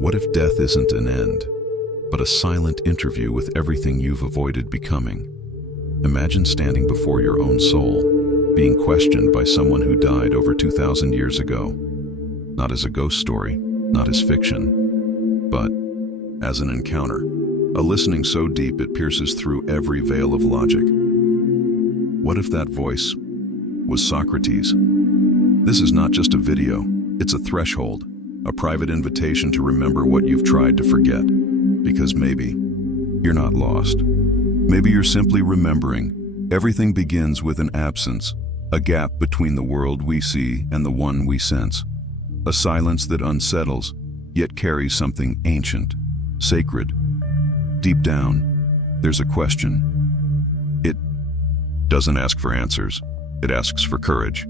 What if death isn't an end, but a silent interview with everything you've avoided becoming? Imagine standing before your own soul, being questioned by someone who died over 2,000 years ago. Not as a ghost story, not as fiction, but as an encounter. A listening so deep it pierces through every veil of logic. What if that voice was Socrates? This is not just a video, it's a threshold, a private invitation to remember what you've tried to forget. Because maybe you're not lost. Maybe you're simply remembering. Everything begins with an absence, a gap between the world we see and the one we sense. A silence that unsettles, yet carries something ancient, sacred. Deep down, there's a question. It doesn't ask for answers. It asks for courage.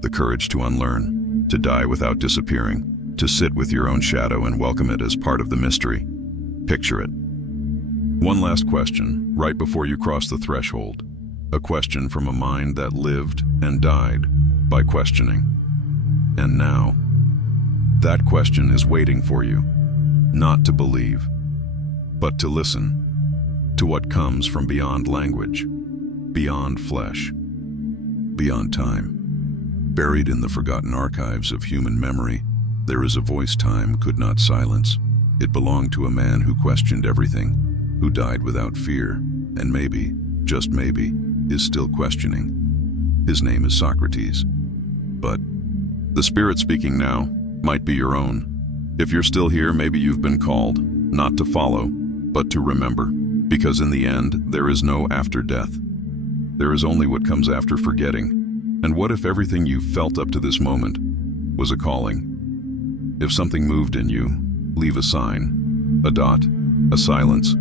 The courage to unlearn, to die without disappearing, to sit with your own shadow and welcome it as part of the mystery. Picture it. One last question, right before you cross the threshold. A question from a mind that lived and died by questioning. And now, that question is waiting for you, not to believe, but to listen to what comes from beyond language, beyond flesh, beyond time. Buried in the forgotten archives of human memory, there is a voice time could not silence. It belonged to a man who questioned everything, who died without fear, and maybe, just maybe, is still questioning. His name is Socrates. But the spirit speaking now might be your own. If you're still here, maybe you've been called, not to follow, but to remember. Because in the end, there is no after death. There is only what comes after forgetting. And what if everything you felt up to this moment was a calling? If something moved in you, leave a sign, a dot, a silence,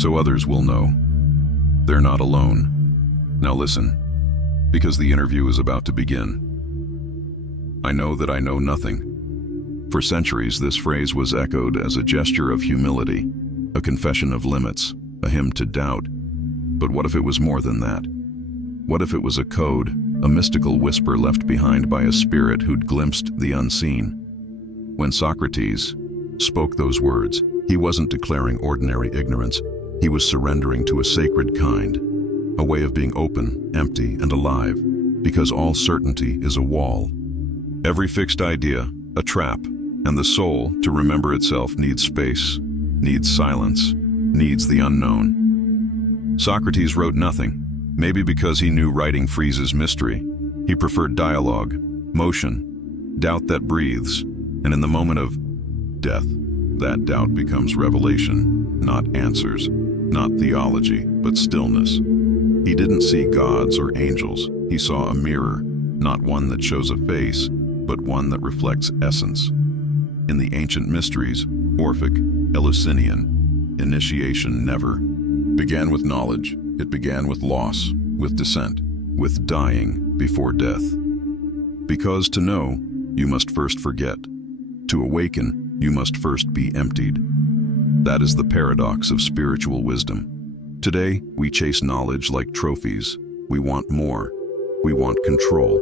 so others will know. They're not alone. Now listen, because the interview is about to begin. I know that I know nothing. For centuries, this phrase was echoed as a gesture of humility, a confession of limits, a hymn to doubt. But what if it was more than that? What if it was a code, a mystical whisper left behind by a spirit who'd glimpsed the unseen? When Socrates spoke those words, he wasn't declaring ordinary ignorance. He was surrendering to a sacred kind, a way of being open, empty, and alive, because all certainty is a wall. Every fixed idea, a trap, and the soul, to remember itself, needs space, needs silence, needs the unknown. Socrates wrote nothing, maybe because he knew writing freezes mystery. He preferred dialogue, motion, doubt that breathes, and in the moment of death, that doubt becomes revelation, not answers, not theology, but stillness. He didn't see gods or angels. He saw a mirror, not one that shows a face, but one that reflects essence. In the ancient mysteries, Orphic, Eleusinian, initiation never began with knowledge. It began with loss, with descent, with dying before death. Because to know, you must first forget. To awaken, you must first be emptied. That is the paradox of spiritual wisdom. Today, we chase knowledge like trophies. We want more. We want control.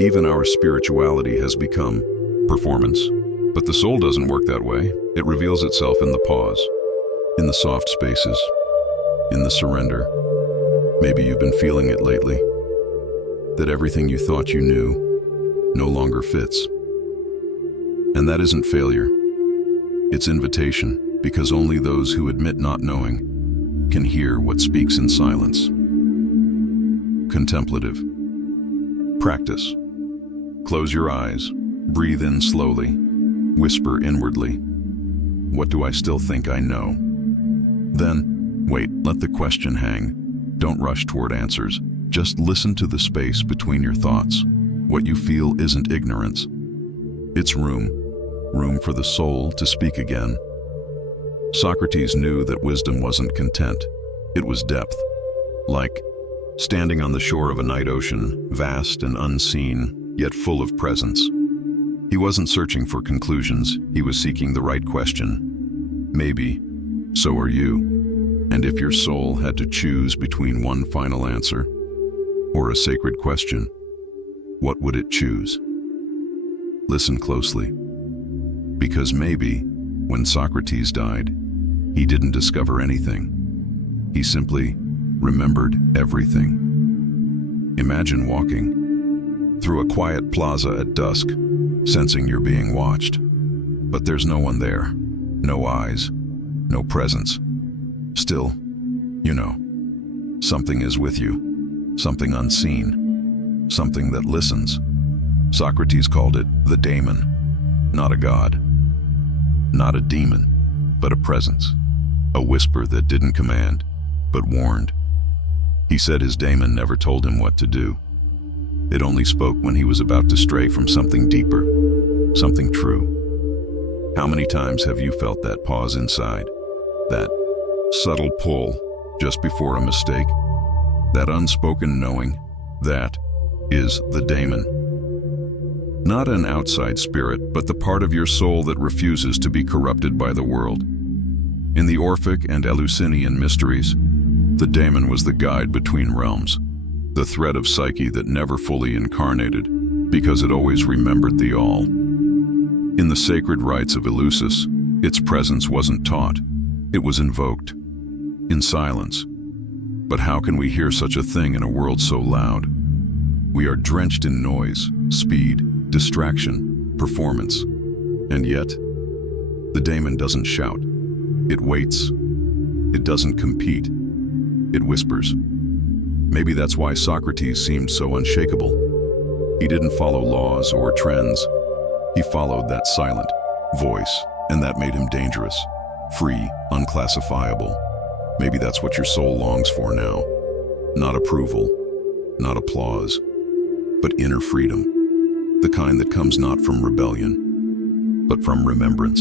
Even our spirituality has become performance. But the soul doesn't work that way. It reveals itself in the pause, in the soft spaces, in the surrender. Maybe you've been feeling it lately, that everything you thought you knew no longer fits. And that isn't failure. It's invitation, because only those who admit not knowing can hear what speaks in silence. Contemplative. Practice. Close your eyes, breathe in slowly, whisper inwardly, "What do I still think I know?" Then, wait, let the question hang. Don't rush toward answers. Just listen to the space between your thoughts. What you feel isn't ignorance. It's room for the soul to speak again. Socrates knew that wisdom wasn't content. It was depth. Like standing on the shore of a night ocean, vast and unseen, yet full of presence. He wasn't searching for conclusions. He was seeking the right question. Maybe, so are you. And if your soul had to choose between one final answer or a sacred question, what would it choose? Listen closely, because maybe When Socrates died, he didn't discover anything. He simply remembered everything. Imagine walking through a quiet plaza at dusk, sensing you're being watched. But there's no one there, no eyes, no presence. Still, you know, something is with you, something unseen, something that listens. Socrates called it the daemon, not a god, not a demon, but a presence, a whisper that didn't command, but warned. He said his daemon never told him what to do. It only spoke when he was about to stray from something deeper, something true. How many times have you felt that pause inside, that subtle pull just before a mistake, that unspoken knowing? That is the daemon. Not an outside spirit, but the part of your soul that refuses to be corrupted by the world. In the Orphic and Eleusinian mysteries, the daemon was the guide between realms, the thread of psyche that never fully incarnated, because it always remembered the all. In the sacred rites of Eleusis, its presence wasn't taught, it was invoked, in silence. But how can we hear such a thing in a world so loud? We are drenched in noise, speed, distraction, performance. And yet, the daemon doesn't shout. It waits. It doesn't compete. It whispers. Maybe that's why Socrates seemed so unshakable. He didn't follow laws or trends. He followed that silent voice, and that made him dangerous, free, unclassifiable. Maybe that's what your soul longs for now. Not approval, not applause, but inner freedom. The kind that comes not from rebellion, but from remembrance.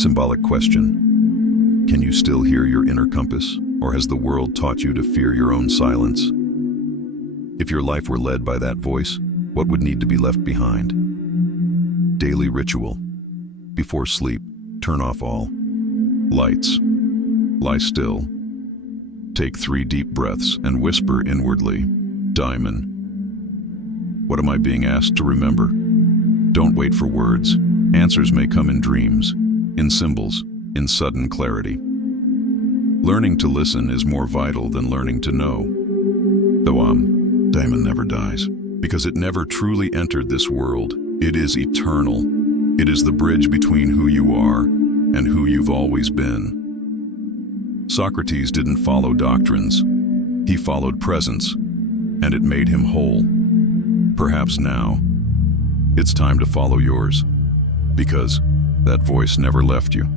Symbolic question. Can you still hear your inner compass, or has the world taught you to fear your own silence? If your life were led by that voice, what would need to be left behind? Daily ritual. Before sleep, turn off all lights. Lie still. Take 3 deep breaths and whisper inwardly, Daemon. What am I being asked to remember? Don't wait for words. Answers may come in dreams, in symbols, in sudden clarity. Learning to listen is more vital than learning to know. Though Daemon never dies, because it never truly entered this world. It is eternal. It is the bridge between who you are and who you've always been. Socrates didn't follow doctrines. He followed presence, and it made him whole. Perhaps now, it's time to follow yours, because that voice never left you.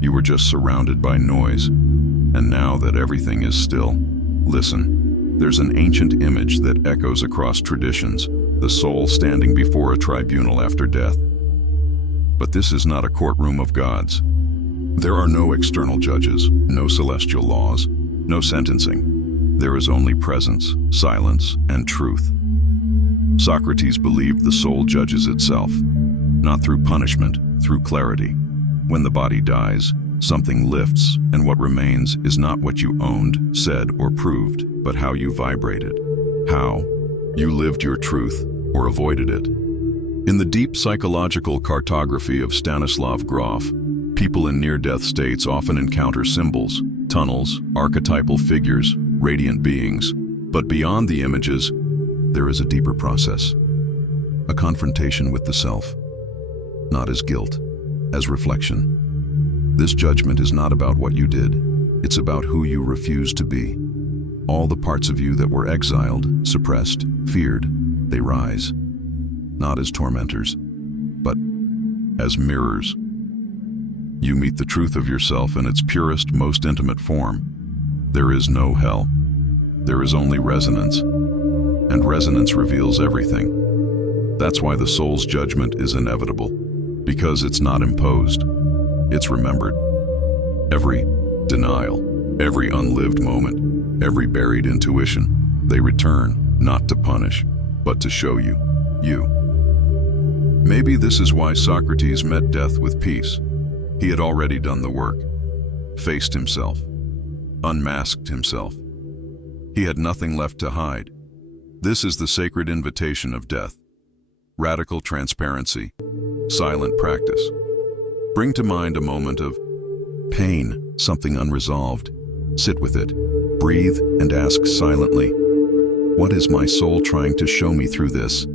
You were just surrounded by noise, and now that everything is still, listen. There's an ancient image that echoes across traditions, the soul standing before a tribunal after death. But this is not a courtroom of gods. There are no external judges, no celestial laws, no sentencing. There is only presence, silence, and truth. Socrates believed the soul judges itself, not through punishment, through clarity. When the body dies, something lifts, and what remains is not what you owned, said, or proved, but how you vibrated, how you lived your truth or avoided it. In the deep psychological cartography of Stanislav Grof, people in near-death states often encounter symbols, tunnels, archetypal figures, radiant beings. But beyond the images, there is a deeper process, a confrontation with the self, not as guilt, as reflection. This judgment is not about what you did, it's about who you refused to be. All the parts of you that were exiled, suppressed, feared, they rise, not as tormentors, but as mirrors. You meet the truth of yourself in its purest, most intimate form. There is no hell. There is only resonance, and resonance reveals everything. That's why the soul's judgment is inevitable, because it's not imposed, it's remembered. Every denial, every unlived moment, every buried intuition, they return, not to punish, but to show you, you. Maybe this is why Socrates met death with peace. He had already done the work, faced himself, unmasked himself. He had nothing left to hide. This is the sacred invitation of death. Radical transparency, silent practice. Bring to mind a moment of pain, something unresolved. Sit with it, breathe, and ask silently, what is my soul trying to show me through this?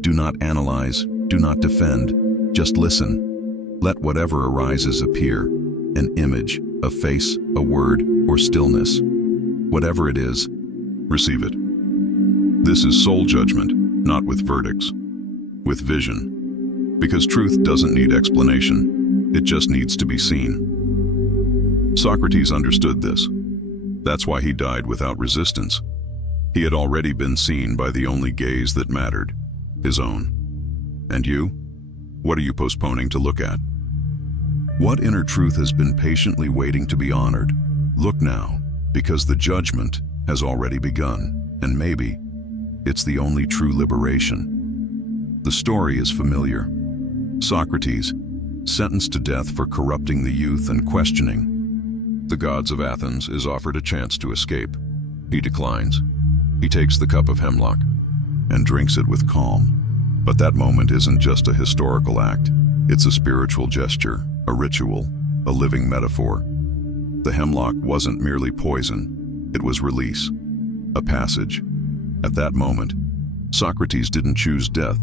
Do not analyze, do not defend, just listen. Let whatever arises appear, an image, a face, a word, or stillness. Whatever it is, receive it. This is soul judgment, not with verdicts, with vision. Because truth doesn't need explanation, it just needs to be seen. Socrates understood this. That's why he died without resistance. He had already been seen by the only gaze that mattered, his own. And you? What are you postponing to look at? What inner truth has been patiently waiting to be honored? Look now, because the judgment has already begun, and maybe it's the only true liberation. The story is familiar. Socrates, sentenced to death for corrupting the youth and questioning. The gods of Athens is offered a chance to escape. He declines. He takes the cup of hemlock and drinks it with calm. But that moment isn't just a historical act. It's a spiritual gesture, a ritual, a living metaphor. The hemlock wasn't merely poison. It was release, a passage. At that moment, Socrates didn't choose death.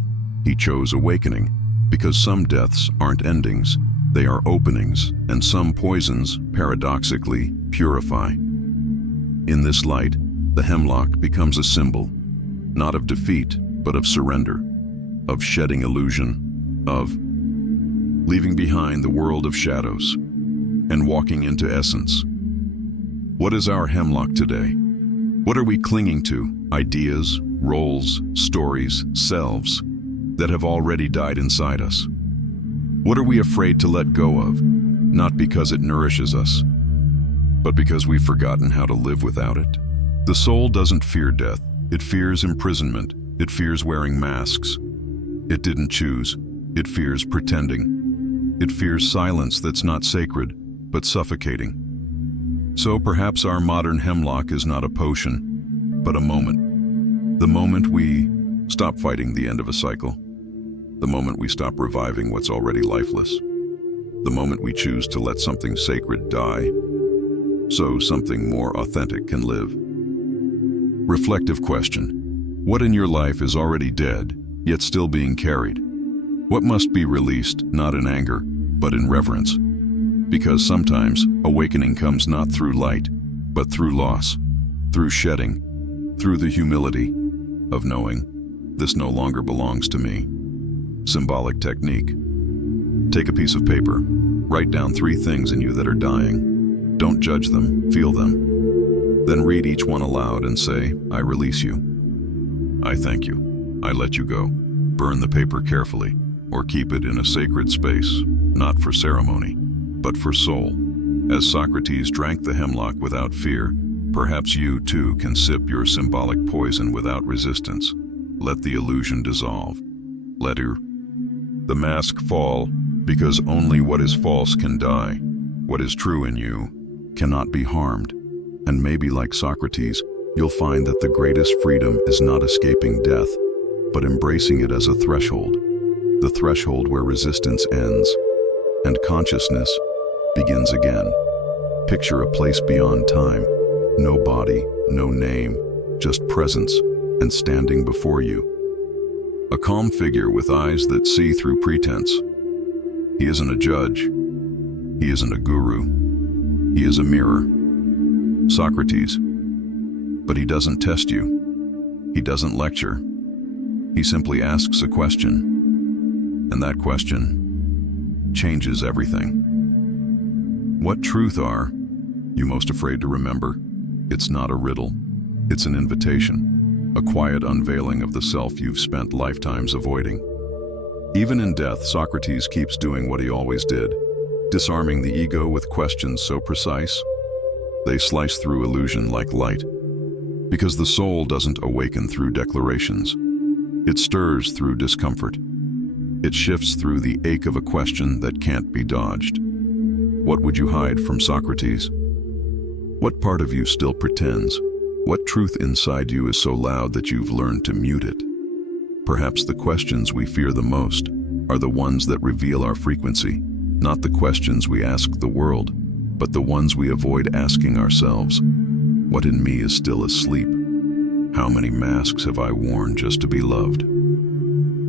He chose awakening, because some deaths aren't endings. They are openings, and some poisons, paradoxically, purify. In this light, the hemlock becomes a symbol, not of defeat, but of surrender, of shedding illusion, of leaving behind the world of shadows and walking into essence. What is our hemlock today? What are we clinging to? Ideas, roles, stories, selves that have already died inside us. What are we afraid to let go of? Not because it nourishes us, but because we've forgotten how to live without it. The soul doesn't fear death. It fears imprisonment. It fears wearing masks. It didn't choose. It fears pretending. It fears silence that's not sacred, but suffocating. So perhaps our modern hemlock is not a potion, but a moment. The moment we stop fighting the end of a cycle. The moment we stop reviving what's already lifeless. The moment we choose to let something sacred die, so something more authentic can live. Reflective question. What in your life is already dead, yet still being carried? What must be released, not in anger, but in reverence? Because sometimes awakening comes not through light, but through loss, through shedding, through the humility of knowing this no longer belongs to me. Symbolic technique. Take a piece of paper. Write down 3 things in you that are dying. Don't judge them, feel them. Then read each one aloud and say, I release you. I thank you. I let you go. Burn the paper carefully, or keep it in a sacred space, not for ceremony, but for soul. As Socrates drank the hemlock without fear, perhaps you too can sip your symbolic poison without resistance. Let the illusion dissolve. Let the mask fall, because only what is false can die. What is true in you cannot be harmed. And maybe like Socrates, you'll find that the greatest freedom is not escaping death, but embracing it as a threshold. The threshold where resistance ends and consciousness begins again. Picture a place beyond time. No body, no name, just presence and standing before you. A calm figure with eyes that see through pretense. He isn't a judge. He isn't a guru. He is a mirror. Socrates. But he doesn't test you. He doesn't lecture. He simply asks a question. And that question changes everything. What truth are you most afraid to remember? It's not a riddle. It's an invitation. A quiet unveiling of the self you've spent lifetimes avoiding. Even in death, Socrates keeps doing what he always did, disarming the ego with questions so precise. They slice through illusion like light. Because the soul doesn't awaken through declarations. It stirs through discomfort. It shifts through the ache of a question that can't be dodged. What would you hide from Socrates? What part of you still pretends? What truth inside you is so loud that you've learned to mute it? Perhaps the questions we fear the most are the ones that reveal our frequency, not the questions we ask the world, but the ones we avoid asking ourselves. What in me is still asleep? How many masks have I worn just to be loved?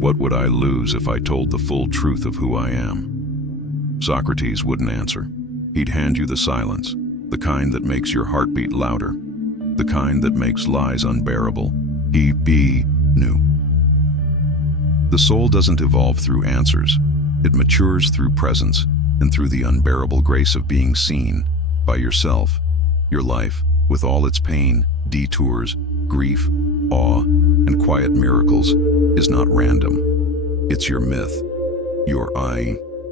What would I lose if I told the full truth of who I am? Socrates wouldn't answer. He'd hand you the silence, the kind that makes your heartbeat louder, the kind that makes lies unbearable. He knew. The soul doesn't evolve through answers. It matures through presence and through the unbearable grace of being seen by yourself. Your life, with all its pain, detours, grief, awe, and quiet miracles, is not random. It's your myth, your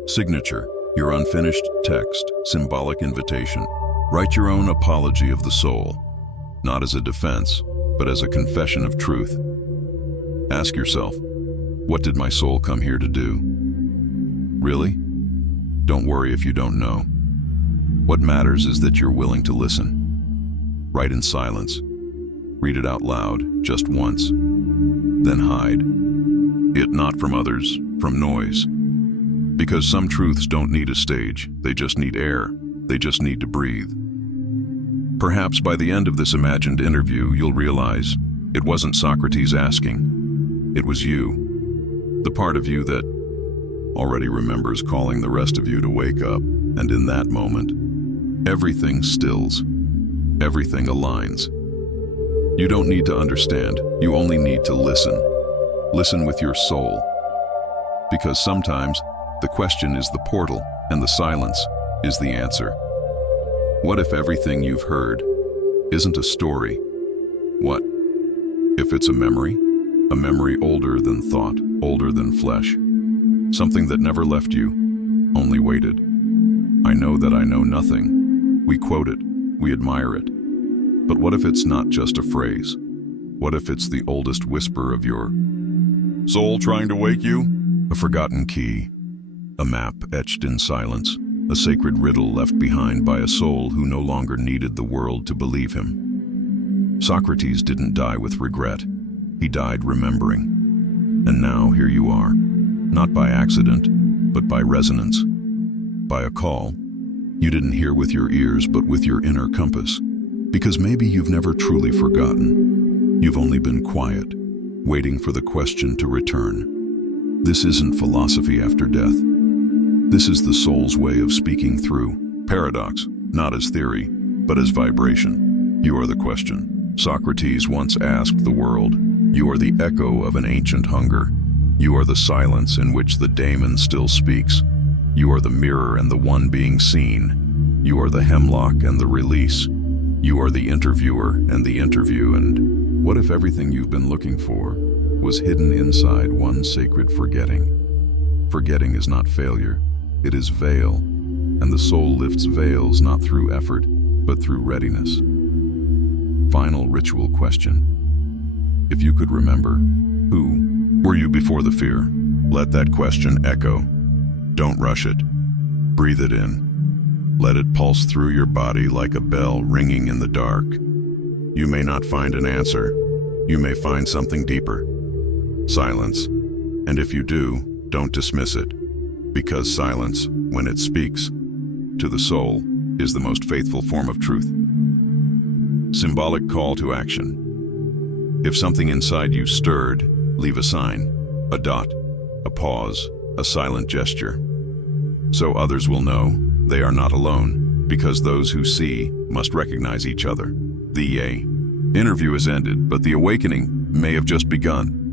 signature, your unfinished text, symbolic invitation. Write your own apology of the soul, not as a defense, but as a confession of truth. Ask yourself, what did my soul come here to do? Really? Don't worry if you don't know. What matters is that you're willing to listen. Write in silence. Read it out loud, just once. Then hide. It not from others, from noise. Because some truths don't need a stage, they just need air. They just need to breathe. Perhaps by the end of this imagined interview, you'll realize it wasn't Socrates asking. It was you. The part of you that already remembers calling the rest of you to wake up. And in that moment, everything stills. Everything aligns. You don't need to understand. You only need to listen. Listen with your soul. Because sometimes the question is the portal and the silence is the answer. What if everything you've heard isn't a story? What if it's a memory? A memory older than thought, older than flesh. Something that never left you, only waited. I know that I know nothing. We quote it, we admire it. But what if it's not just a phrase? What if it's the oldest whisper of your soul trying to wake you? A forgotten key, a map etched in silence, a sacred riddle left behind by a soul who no longer needed the world to believe him. Socrates didn't die with regret. He died remembering. And now here you are, not by accident, but by resonance, by a call. You didn't hear with your ears, but with your inner compass. Because maybe you've never truly forgotten. You've only been quiet, waiting for the question to return. This isn't philosophy after death. This is the soul's way of speaking through paradox, not as theory, but as vibration. You are the question. Socrates once asked the world, you are the echo of an ancient hunger. You are the silence in which the daemon still speaks. You are the mirror and the one being seen. You are the hemlock and the release. You are the interviewer and the interview. And what if everything you've been looking for was hidden inside one sacred forgetting? Forgetting is not failure, it is veil, and the soul lifts veils not through effort, but through readiness. Final ritual question. If you could remember, who were you before the fear? Let that question echo. Don't rush it. Breathe it in. Let it pulse through your body like a bell ringing in the dark. You may not find an answer. You may find something deeper. Silence. And if you do, don't dismiss it. Because silence, when it speaks to the soul, is the most faithful form of truth. Symbolic call to action. If something inside you stirred, leave a sign, a dot, a pause, a silent gesture. So others will know they are not alone, because those who see must recognize each other. The interview is ended, but the awakening may have just begun.